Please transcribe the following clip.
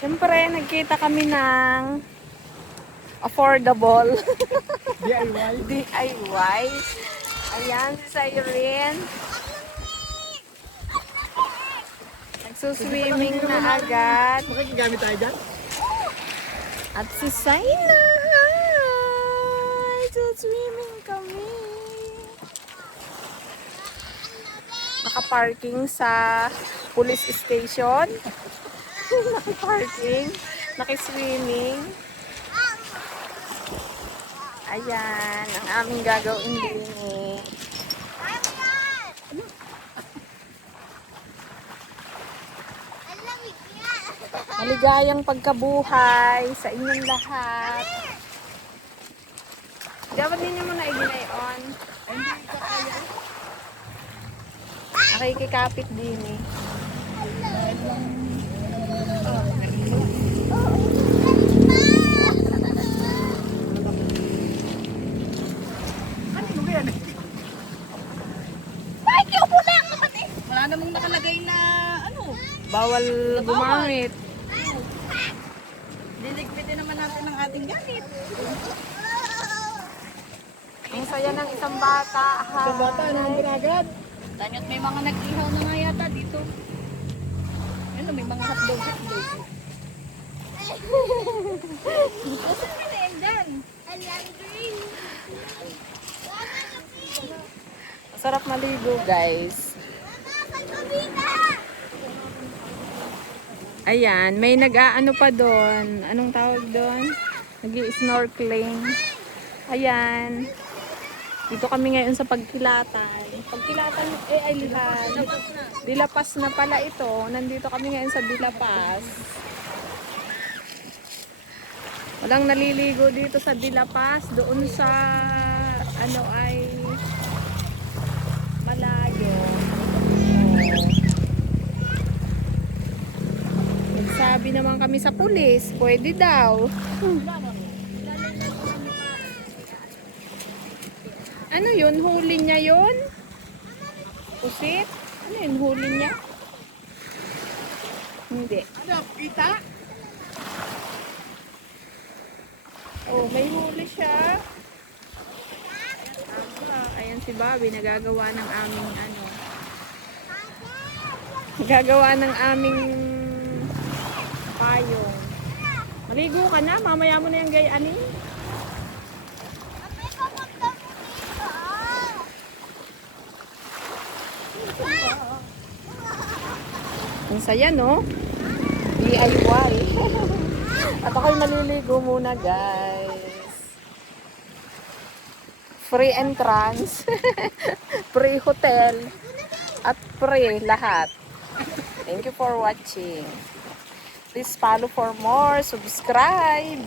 Siyempre, nagkita kami ng affordable DIY. DIY. Ayan, si Cyrene. Nagsuswimming na agad. Makikigamit tayo dyan? At si Saina. Hi! Swimming kami. Nakaparking sa police station. Nakaparking. Nakiswimming. Ayan, ang aming gagawin din eh. Maligayang pagkabuhay sa inyong lahat. Dapat ninyo muna i-on. Nakikikapit din eh. Ano ba yan? Bakit upo lang naman eh? Wala namang nakalagay na ano. Bawal gumamit. Diligpitin naman natin ang ating gamit. Ang saya ng isang bata. Sa bata, ano ang agad? Tanyo't may mga nag-ihaw na nga yata dito. Ano, may mga hotdog. Saan ka na yan dyan? Masarap maligo, guys. Ayan, may nag-aano pa doon. Anong tawag doon? Nag-i-snorkeling. Ayan. Dito kami ngayon sa Pagkilatan. Pagkilatan ay lihan. Dilapas na pala ito. Nandito kami ngayon sa Dilapas. Walang naliligo dito sa Dilapas. Doon sa ano ay malayo. Nagsabi naman kami sa pulis, pwede daw. Ano yun? Huli niya yun? Pusit? Ano yun? Huli niya? Hindi. Ano, kita? Oh, may huli siya. Ayan si Bobby, nagagawa ng aming ano. Nagagawa ng aming payong. Maligo ka na, mamaya mo na yung gayanin. Ang saya, no? DIY. At ako'y maliligo muna, guys. Free entrance. Free hotel. At free lahat. Thank you for watching. Please follow for more. Subscribe.